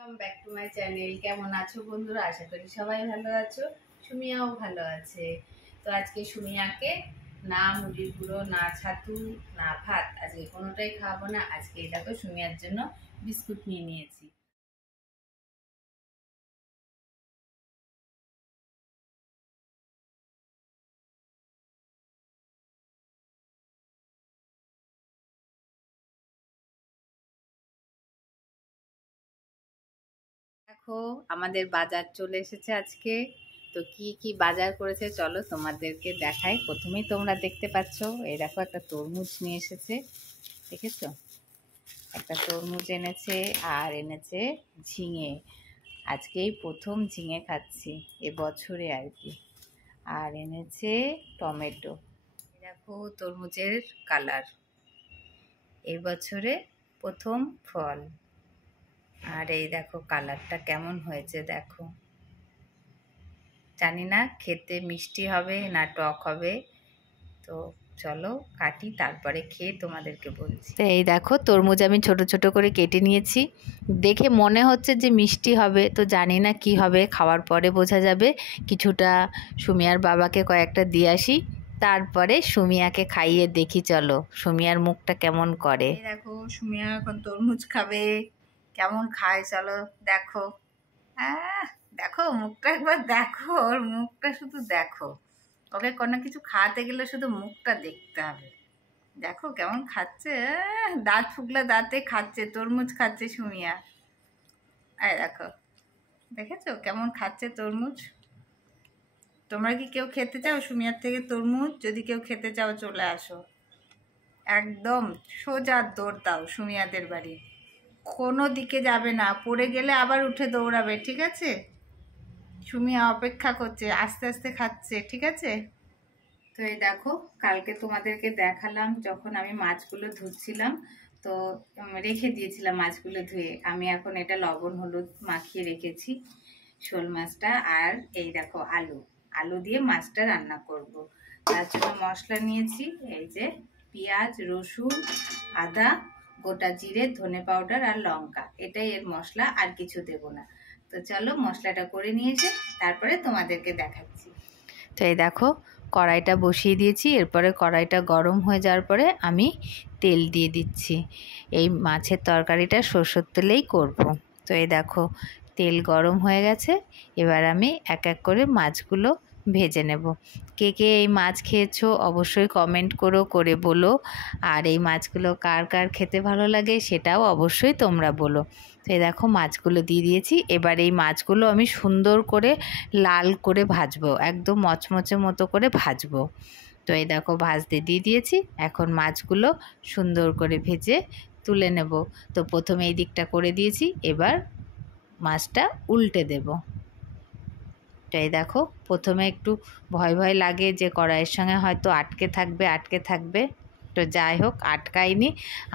Welcome back to my channel. কেমন আছো বন্ধুরা? আশা করি সবাই ভালো আছো, সুমিয়াও ভালো আছে। তো আজকে সুমিয়াকে না মুড়ির গুঁড়ো, না ছাতু, না ভাত, আজকে কোনোটাই খাওয়াবো না। আজকে দেখো সুমিয়ার জন্য বিস্কুট নিয়ে নিয়েছি। দেখো আমাদের বাজার চলে এসেছে আজকে। তো কি কি বাজার করেছে চলো তোমাদেরকে দেখাই। প্রথমেই তোমরা দেখতে পাচ্ছ, এই দেখো একটা তরমুজ নিয়ে এসেছে, দেখেছো? একটা তরমুজ এনেছে আর এনেছে ঝিঙে। আজকেই প্রথম ঝিঙে খাচ্ছি এবছরে আর কি। আর এনেছে টমেটো। দেখো তরমুজের কালার, এবছরে প্রথম ফল। আর এই দেখো কালারটা কেমন হয়েছে দেখো। জানি না খেতে মিষ্টি হবে না টক হবে, তো চলো কাটি, তারপরে খেয়ে তোমাদেরকে বলছি। তো এই দেখো তরমুজ আমি ছোট ছোট করে কেটে নিয়েছি। দেখে মনে হচ্ছে যে মিষ্টি হবে, তো জানি না কি হবে, খাওয়ার পরে বোঝা যাবে। কিছুটা সুমিয়ার বাবাকে কয়েকটা দিয়ে আসি, তারপরে সুমিয়াকে খাইয়ে দেখি চলো সুমিয়ার মুখটা কেমন করে। দেখো সুমিয়া এখন তরমুজ খাবে, কেমন খায় চলো দেখো। দেখো মুখটা একবার দেখো, ওর মুখটা শুধু দেখো। ওকে কোনো কিছু খাওয়াতে গেলে শুধু মুখটা দেখতে হবে। দেখো কেমন খাচ্ছে, দাঁত ফুকলে দাঁতে খাচ্ছে, তরমুজ খাচ্ছে সুমিয়া। এই দেখো, দেখেছো কেমন খাচ্ছে তরমুজ? তোমরা কি কেউ খেতে চাও সুমিয়ার থেকে তরমুজ? যদি কেউ খেতে চাও চলে আসো, একদম সোজা দৌড় দাও সুমিয়াদের বাড়ি। কোনো দিকে যাবে না, পড়ে গেলে আবার উঠে দৌড়াবে, ঠিক আছে? সুমিয়া অপেক্ষা করছে, আস্তে আস্তে খাচ্ছে, ঠিক আছে? তো এই দেখো কালকে তোমাদেরকে দেখালাম যখন আমি মাছগুলো ধুচ্ছিলাম, তো রেখে দিয়েছিলাম মাছগুলো ধুয়ে। আমি এখন এটা লবণ হলুদ মাখিয়ে রেখেছি শোল মাছটা। আর এই দেখো আলু, আলু দিয়ে মাছটা রান্না করব। তার জন্য মশলা নিয়েছি, এই যে পেঁয়াজ, রসুন, আদা, গোটা জিরে, ধনে পাউডার আর লঙ্কা, এটাই এর মশলা, আর কিছু দেব না। তো চলো মশলাটা করে নিয়েছে, তারপরে তোমাদেরকে দেখাচ্ছি। তো এই দেখো কড়াইটা বসিয়ে দিয়েছি, এরপরে কড়াইটা গরম হয়ে যাওয়ার পরে আমি তেল দিয়ে দিচ্ছি। এই মাছের তরকারিটা সরষের তেলেই করব। তো এই দেখো তেল গরম হয়ে গেছে, এবার আমি এক এক করে মাছগুলো ভেজে নেব। কে কে এই মাছ খেয়েছো অবশ্যই কমেন্ট করে বলো। আর এই মাছগুলো কার কার খেতে ভালো লাগে সেটাও অবশ্যই তোমরা বলো। তো এই দেখো মাছগুলো দিয়ে দিয়েছি, এবার এই মাছগুলো আমি সুন্দর করে লাল করে ভাজবো, একদম মচমচে মতো করে ভাজবো। তো এই দেখো ভাজতে দিয়ে দিয়েছি, এখন মাছগুলো সুন্দর করে ভেজে তুলে নেব। তো প্রথমে এই দিকটা করে দিয়েছি, এবার মাছটা উল্টে দেব। তো এই দেখো প্রথমে একটু ভয় ভয় লাগে যে কড়াইয়ের সঙ্গে হয়তো আটকে থাকবে। তো যাই হোক আটকায়নি।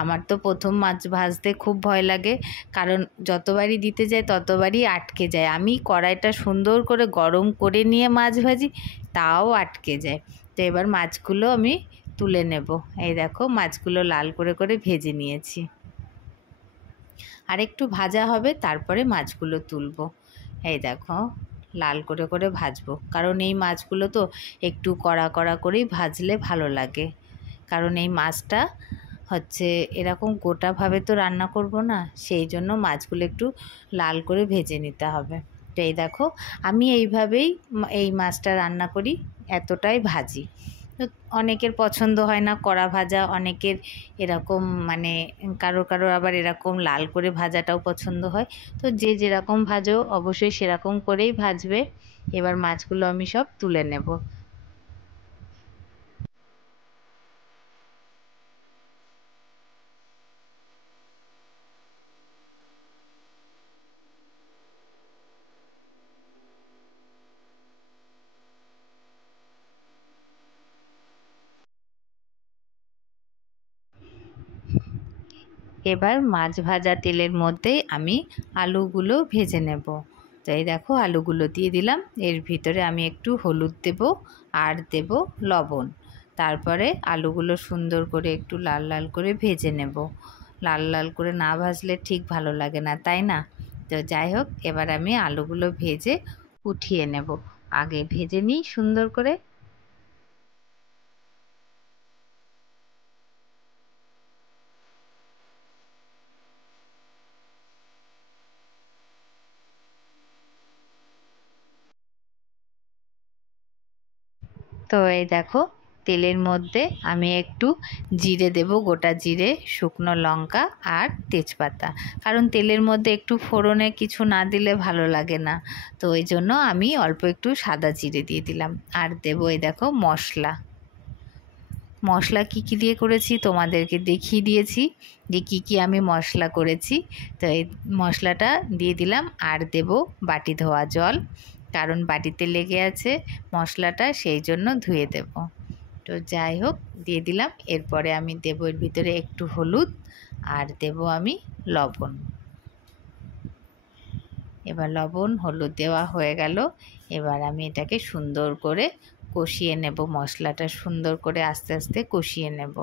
আমার তো প্রথম মাছ ভাজতে খুব ভয় লাগে, কারণ যতবারই দিতে যাই ততবারই আটকে যায়। আমি কড়াইটা সুন্দর করে গরম করে নিয়ে মাছ ভাজি, তাও আটকে যায়। তো এবার মাছগুলো আমি তুলে নেব। এই দেখো মাছগুলো লাল করে করে ভেজে নিয়েছি, আর একটু ভাজা হবে তারপরে মাছগুলো তুলবো। এই দেখো লাল করে করে ভাজবো, কারণ এই মাছগুলো তো একটু কড়া কড়া করেই ভাজলে ভালো লাগে। কারণ এই মাছটা হচ্ছে এরকম গোটাভাবে তো রান্না করব না, সেই জন্য মাছগুলো একটু লাল করে ভেজে নিতে হবে। তো এই দেখো আমি এইভাবেই এই মাছটা রান্না করি, এতটাই ভাজি। তো অনেকের পছন্দ হয় না কড়া ভাজা, অনেকের এরকম মানে কারো কারো আবার এরকম লাল করে ভাজাটাও পছন্দ হয়। তো যে যেরকম ভাজো অবশ্যই সেরকম করেই ভাজবে। এবার মাছগুলো আমি সব তুলে নেব। এবার মাছ ভাজা তেলের মধ্যেই আমি আলুগুলো ভেজে নেব। তো এই দেখো আলুগুলো দিয়ে দিলাম, এর ভিতরে আমি একটু হলুদ দেব আর দেব লবণ। তারপরে আলুগুলো সুন্দর করে একটু লাল লাল করে ভেজে নেব। লাল লাল করে না ভাজলে ঠিক ভালো লাগে না, তাই না? তো তো যাই হোক, এবার আমি আলুগুলো ভেজে উঠিয়ে নেব। আগে ভেজে নিই সুন্দর করে। তো এই দেখো, তেলের মধ্যে আমি একটু জিরে দেব, গোটা জিরে, শুকনো লঙ্কা আর তেজপাতা। কারণ তেলের মধ্যে একটু ফোড়নে কিছু না দিলে ভালো লাগে না, তো ওই জন্য আমি অল্প একটু সাদা জিরে দিয়ে দিলাম। আর দেবো এই দেখো মশলা। মশলা কি কি দিয়ে করেছি তোমাদেরকে দেখিয়ে দিয়েছি, যে কি কি আমি মশলা করেছি। তো এই মশলাটা দিয়ে দিলাম। আর দেব বাটি ধোয়া জল, কারণ বাটিতে লেগে আছে মশলাটা, সেই জন্য ধুয়ে দেব। তো যাই হোক, দিয়ে দিলাম। এরপরে আমি দেব এর ভিতরে একটু হলুদ, আর দেব আমি লবণ। এবার লবণ হলুদ দেওয়া হয়ে গেল। এবার আমি এটাকে সুন্দর করে কষিয়ে নেব, মশলাটা সুন্দর করে আস্তে আস্তে কষিয়ে নেব।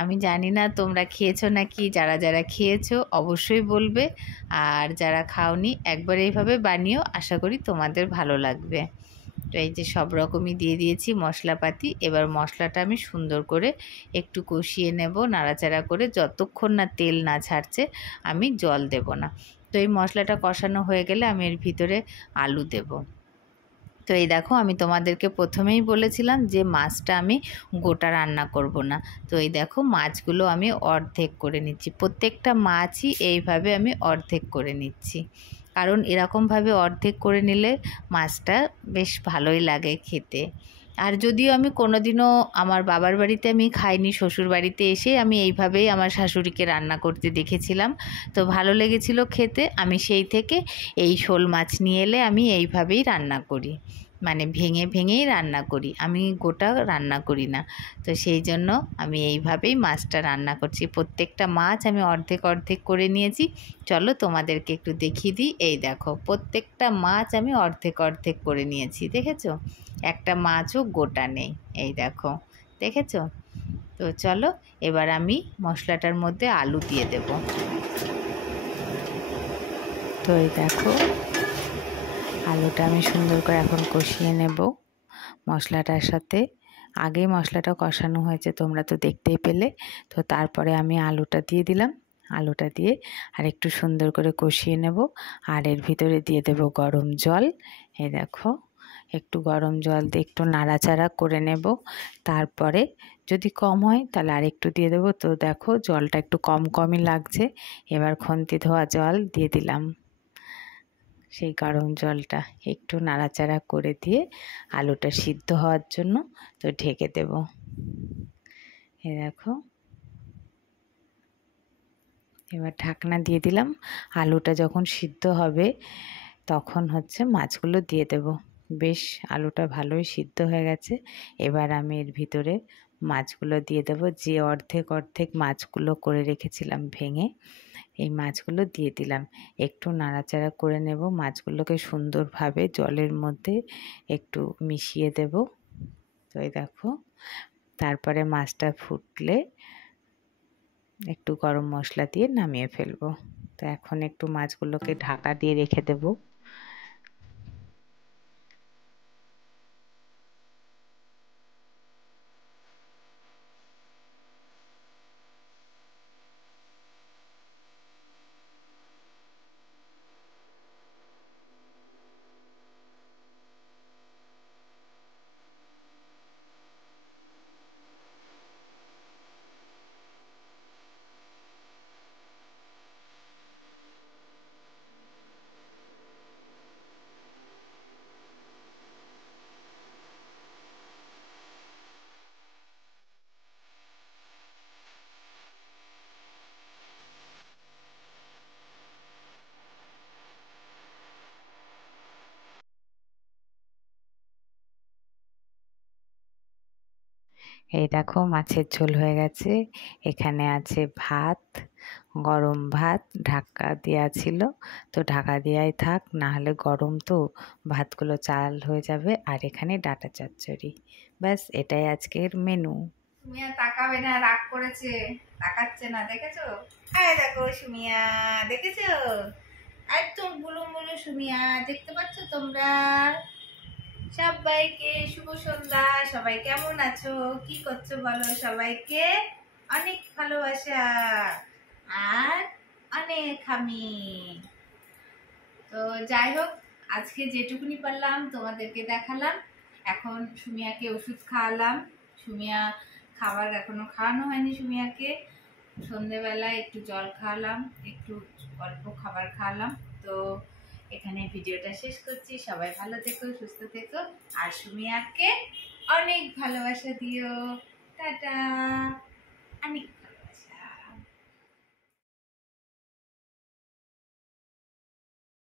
আমি জানি না তোমরা খেয়েছো নাকি, যারা যারা খেয়েছো অবশ্যই বলবে, আর যারা খাওনি একবার এইভাবে বানিয়েও, আশা করি তোমাদের ভালো লাগবে। তো এই যে সব রকমই দিয়ে দিয়েছি মশলাপাতি। এবার মশলাটা আমি সুন্দর করে একটু কষিয়ে নেব, নাড়াচাড়া করে, যতক্ষণ না তেল না ছাড়ছে আমি জল দেব না। তো এই মশলাটা কষানো হয়ে গেলে আমি এর ভিতরে আলু দেব। তো এই দেখো, আমি তোমাদেরকে প্রথমেই বলেছিলাম যে মাছটা আমি গোটা রান্না করব না। তো এই দেখো, মাছগুলো আমি অর্ধেক করে নিচ্ছি। প্রত্যেকটা মাছই এইভাবে আমি অর্ধেক করে নিচ্ছি, কারণ এরকমভাবে অর্ধেক করে নিলে মাছটা বেশ ভালোই লাগে খেতে। আর যদিও আমি কোনোদিনও আমার বাবার বাড়িতে আমি খাইনি, শ্বশুর বাড়িতে এসে আমি এইভাবেই আমার শাশুড়িকে রান্না করতে দেখেছিলাম, তো ভালো লেগেছিল খেতে। আমি সেই থেকে এই শোল মাছ নিয়ে এলে আমি এইভাবেই রান্না করি, মানে ভেঙে ভেঙেই রান্না করি, আমি গোটা রান্না করি না। তো সেই জন্য আমি এইভাবেই মাছটা রান্না করছি। প্রত্যেকটা মাছ আমি অর্ধেক অর্ধেক করে নিয়েছি। চলো তোমাদেরকে একটু দেখিয়ে দিই। এই দেখো, প্রত্যেকটা মাছ আমি অর্ধেক অর্ধেক করে নিয়েছি, দেখেছো? একটা মাছও গোটা নেই, এই দেখো, দেখেছো? তো চলো, এবার আমি মশলাটার মধ্যে আলু দিয়ে দেব। তো এই দেখো, আলুটা আমি সুন্দর করে এখন কষিয়ে নেব মশলাটার সাথে। আগেই মশলাটা কষানো হয়েছে, তোমরা তো দেখতেই পেলে। তো তারপরে আমি আলুটা দিয়ে দিলাম। আলুটা দিয়ে আর একটু সুন্দর করে কষিয়ে নেব। আর এর ভিতরে দিয়ে দেব গরম জল। এই দেখো, একটু গরম জল দিয়ে একটু নাড়াচাড়া করে নেব। তারপরে যদি কম হয় তাহলে আর একটু দিয়ে দেবো। তো দেখো, জলটা একটু কম কমই লাগছে। এবার খুন্তি ধোয়া জল দিয়ে দিলাম, সেই গরম জলটা একটু নাড়াচাড়া করে দিয়ে আলুটা সিদ্ধ হওয়ার জন্য তো ঢেকে দেব। এ দেখো, এবার ঢাকনা দিয়ে দিলাম। আলুটা যখন সিদ্ধ হবে তখন হচ্ছে মাছগুলো দিয়ে দেব। বেশ আলুটা ভালোই সিদ্ধ হয়ে গেছে। এবার আমি এর ভিতরে মাছগুলো দিয়ে দেব, যে অর্ধেক অর্ধেক মাছগুলো করে রেখেছিলাম ভেঙে, এই মাছগুলো দিয়ে দিলাম। একটু নাড়াচাড়া করে নেব, মাছগুলোকে সুন্দরভাবে জলের মধ্যে একটু মিশিয়ে দেব। তো এই দেখো, তারপরে মাছটা ফুটলে একটু গরম মশলা দিয়ে নামিয়ে ফেলবো। তো এখন একটু মাছগুলোকে ঢাকা দিয়ে রেখে দেবো। এই দেখো, মাছের ঝোল হয়ে গেছে। এখানে আছে ভাত, গরম ভাত, ঢাকা দেওয়া ছিল। তো ঢাকা দেওয়াই থাক, না হলে গরম তো ভাতগুলো চাল হয়ে যাবে। আর এখানে ডাঁটা চচ্চড়ি। ব্যাস, এটাই আজকের মেনু। সুমিয়া তাকাবে না, রাগ করেছে, তাকাচ্ছে না, দেখেছো? আরে দেখো সুমিয়া, দেখেছো? একদম গুলু মুলু সুমিয়া, দেখতে পাচ্ছ তোমরা? সবাইকে শুভ সন্ধ্যা। সবাই কেমন আছো, কি করছো বলো? সবাইকে অনেক ভালোবাসা আর অনেক আমি। তো যাই হোক, আজকে যেটুকুনি পারলাম তোমাদেরকে দেখালাম। এখন সুমিয়াকে ওষুধ খাওয়ালাম। সুমিয়া খাবার এখনো খাওয়ানো হয়নি সুমিয়াকে। সন্ধেবেলায় একটু জল খাওয়ালাম, একটু অল্প খাবার খাওয়ালাম। তো এখানে ভিডিওটা শেষ করছি। সবাই ভালো থেকো, সুস্থ থেকো, আর সুমিয়াকে অনেক ভালোবাসা দিও। টাটা। অনেক